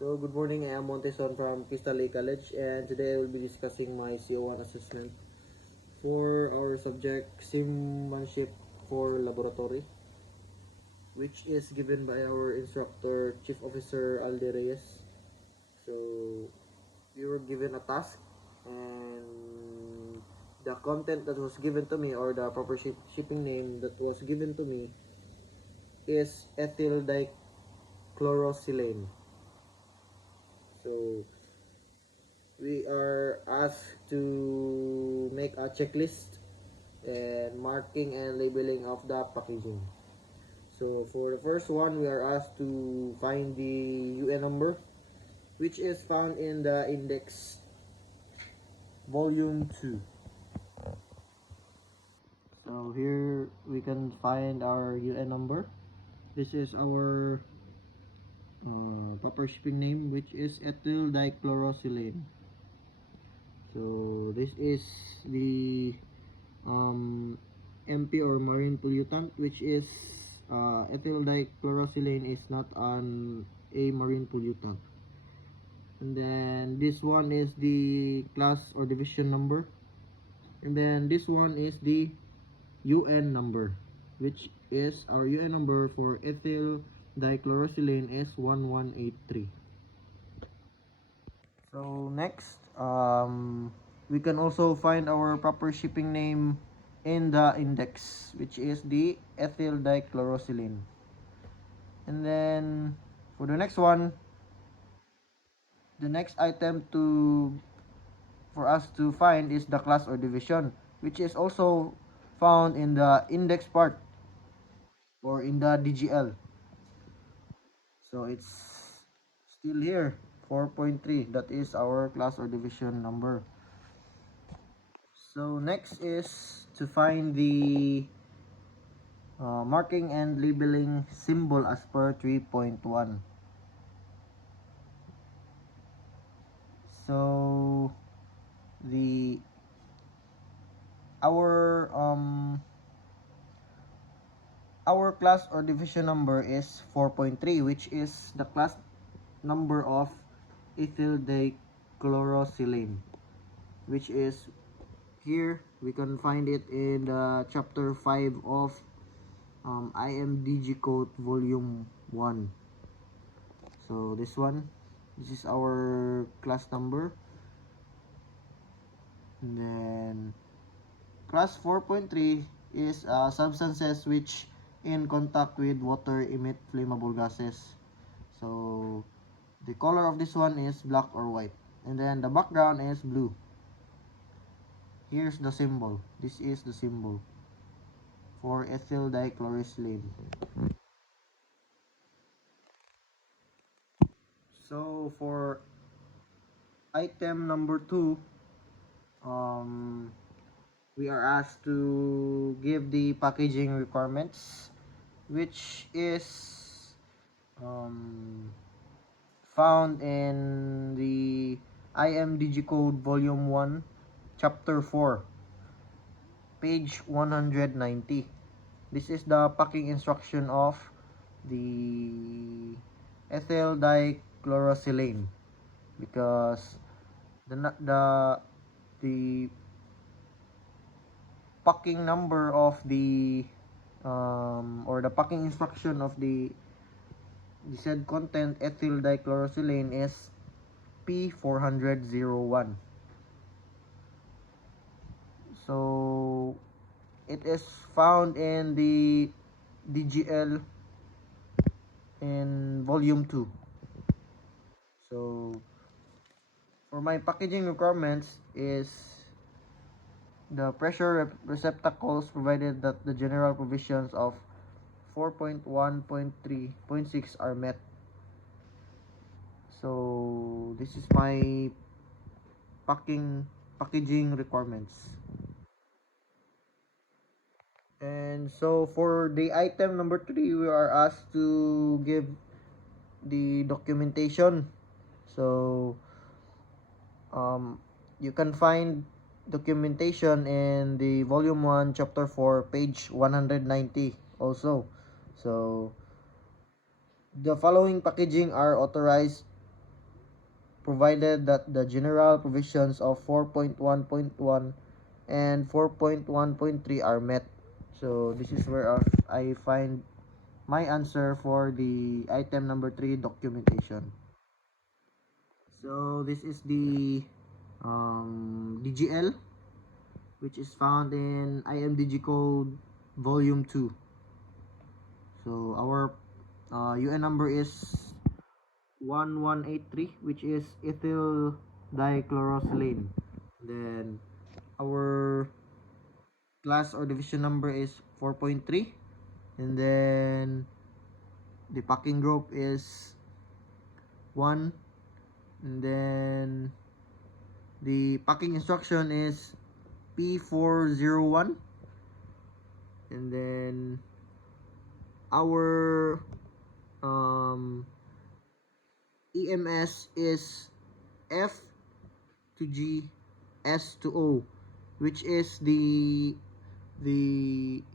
So, good morning. I am Monteson from Crystal Lake College, and today I will be discussing my CO1 assessment for our subject Seamanship for Laboratory, which is given by our instructor, Chief Officer Alde Reyes. So, we were given a task, and the content that was given to me, or the proper shipping name that was given to me, is ethyl dichlorosilane. So, we are asked to make a checklist and marking and labeling of the packaging. So for the first one, we are asked to find the UN number, which is found in the index volume 2. So here we can find our UN number. This is our proper shipping name, which is ethyl dichlorosilane. So this is the MP or marine pollutant, which is ethyl dichlorosilane is not a marine pollutant. And then this one is the class or division number, and then this one is the UN number, which is our UN number for ethyl dichlorosilane is 1183. So next, we can also find our proper shipping name in the index, which is the ethyl dichlorosilane. And then for the next one, the next item for us to find is the class or division, which is also found in the index part or in the DGL. So it's still here, 4.3. That is our class or division number. So next is to find the marking and labeling symbol as per 3.1. So the our our class or division number is 4.3, which is the class number of ethyl dichlorosilane, which is here. We can find it in the chapter 5 of IMDG code volume 1. So this is our class number. And then class 4.3 is substances which in contact with water emit flammable gases. So the color of this one is black or white, and then the background is blue. Here's the symbol. This is the symbol for ethyl dichlorosilane. So for item number 2, we are asked to give the packaging requirements, which is found in the IMDG code volume 1 chapter 4 page 190. This is the packing instruction of the ethyl dichlorosilane, because the packing number of the or the packing instruction of the said content ethyl dichlorosilane is P401. So it is found in the DGL in volume 2. So for my packaging requirements is the pressure receptacles, provided that the general provisions of 4.1.3.6 are met. So this is my packaging requirements. And so for the item number 3, we are asked to give the documentation. So you can find documentation in the volume 1 chapter 4 page 190 also. So the following packaging are authorized provided that the general provisions of 4.1.1 and 4.1.3 are met. So this is where I find my answer for the item number 3, documentation. So this is the DGL, which is found in IMDG code volume 2. So our UN number is 1183, which is ethyl dichlorosilane. Then our class or division number is 4.3, and then the packing group is 1, and then the packing instruction is P401, and then our EMS is F to G, S to O, which is the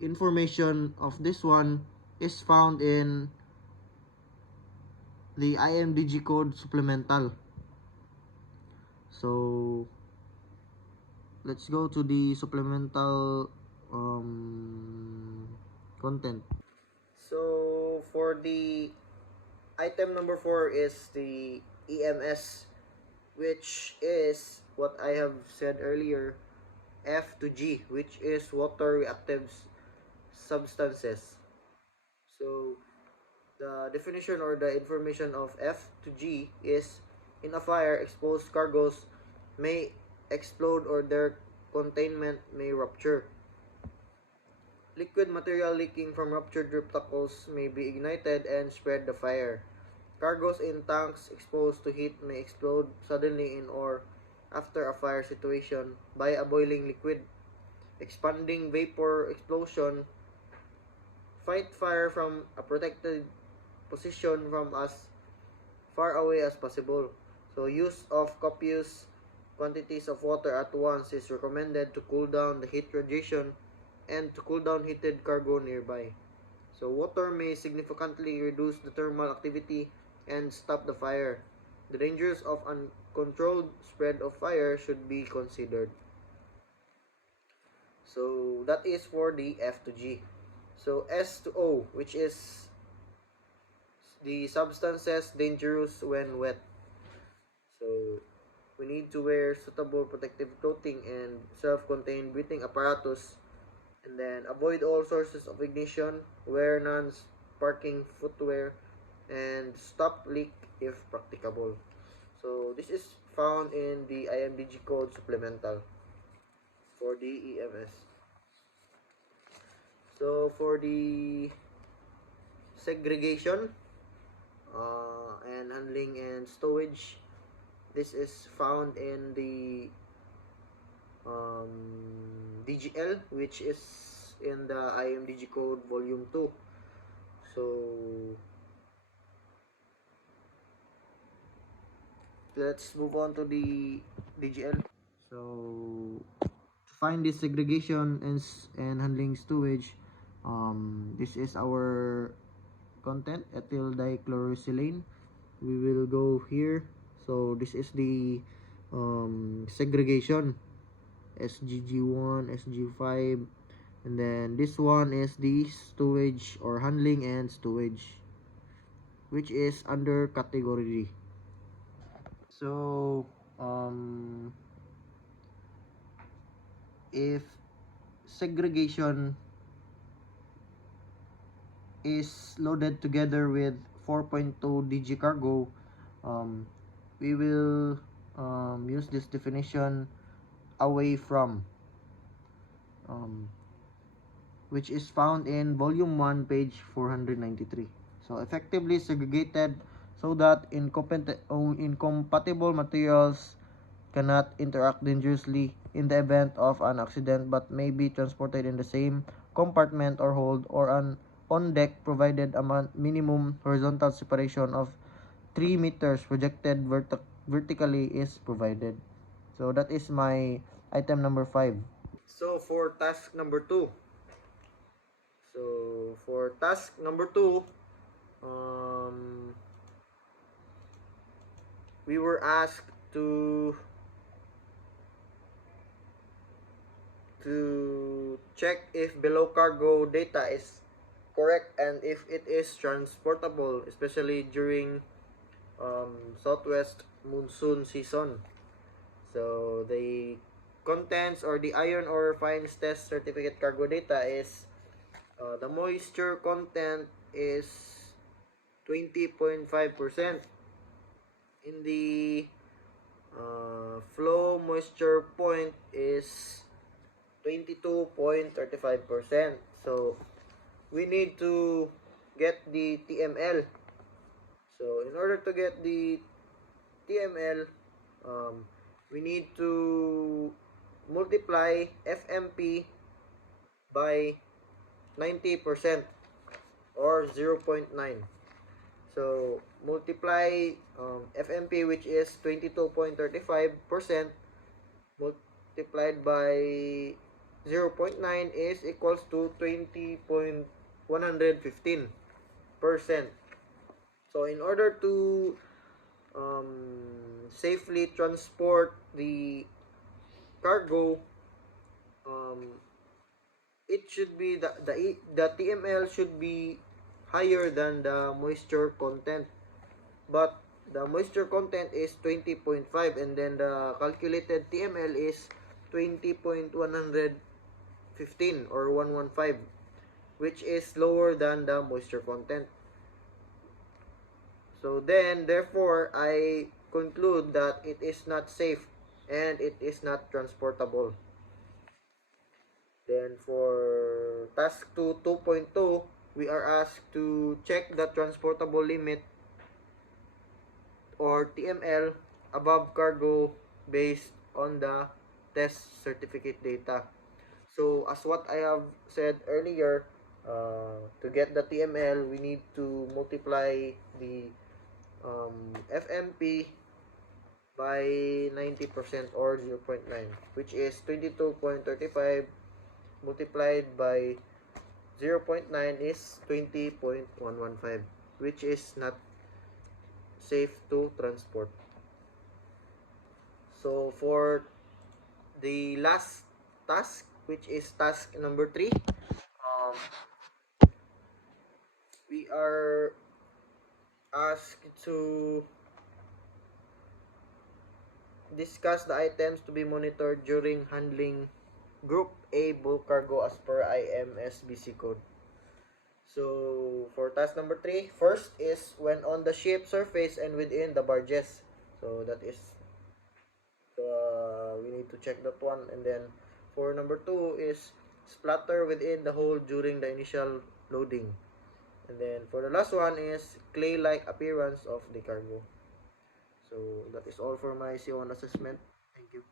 information of this one is found in the IMDG code supplemental. So let's go to the supplemental content. So for the item number 4 is the EMS, which is what I have said earlier, F to G, which is water reactive substances. So the definition or the information of F to G is: in a fire, exposed cargoes may explode or their containment may rupture. Liquid material leaking from ruptured receptacles may be ignited and spread the fire. Cargoes in tanks exposed to heat may explode suddenly in or after a fire situation by a boiling liquid. Expanding vapor explosion. Fight fire from a protected position from as far away as possible. So use of copious quantities of water at once is recommended to cool down the heat radiation and to cool down heated cargo nearby. So water may significantly reduce the thermal activity and stop the fire. The dangers of uncontrolled spread of fire should be considered. So that is for the F to G. So S to O, which is the substances dangerous when wet. So we need to wear suitable protective clothing and self-contained breathing apparatus, and then avoid all sources of ignition, wear non-sparking footwear, and stop leak if practicable. So this is found in the IMDG code supplemental for the EMS. So for the segregation and handling and stowage, this is found in the DGL, which is in the IMDG code volume 2. So let's move on to the DGL. So to find this segregation and handling stowage, this is our content, ethyl dichlorosilane. We will go here. So this is the segregation, SGG1, SG5, and then this one is the stowage or handling and stowage, which is under category D. So if segregation is loaded together with 4.2 DG cargo, we will use this definition away from, which is found in volume 1 page 493. So effectively segregated so that incompatible materials cannot interact dangerously in the event of an accident, but may be transported in the same compartment or hold or on deck, provided a minimum horizontal separation of 3 meters projected vertically is provided. So that is my item number 5. So for task number 2. So for task number 2, we were asked to check if below cargo data is correct and if it is transportable, especially during southwest monsoon season. So the contents or the iron ore fines test certificate cargo data is the moisture content is 20.5%. In the flow moisture point is 22.35%. So we need to get the TML. So in order to get the TML, we need to multiply FMP by 90% or 0.9. So multiply FMP, which is 22.35%, multiplied by 0.9 is equals to 20.115%. So in order to safely transport the cargo, it should be the TML should be higher than the moisture content, but the moisture content is 20.5 and then the calculated TML is 20.115 or 115, which is lower than the moisture content. So then therefore I conclude that it is not safe and it is not transportable. Then for task 2 2.2, we are asked to check the transportable limit or TML above cargo based on the test certificate data. So as what I have said earlier, to get the TML, we need to multiply the FMP by 90% or 0.9, which is 22.35 multiplied by 0.9 is 20.115, which is not safe to transport. So for the last task, which is task number 3, we are asked to discuss the items to be monitored during handling Group A bulk cargo as per IMSBC code. So for task number 3, first is when on the ship surface and within the barges. So that is we need to check that one. And then for number 2 is splatter within the hole during the initial loading. And then for the last one is clay-like appearance of the cargo. So that is all for my C1 assessment. Thank you.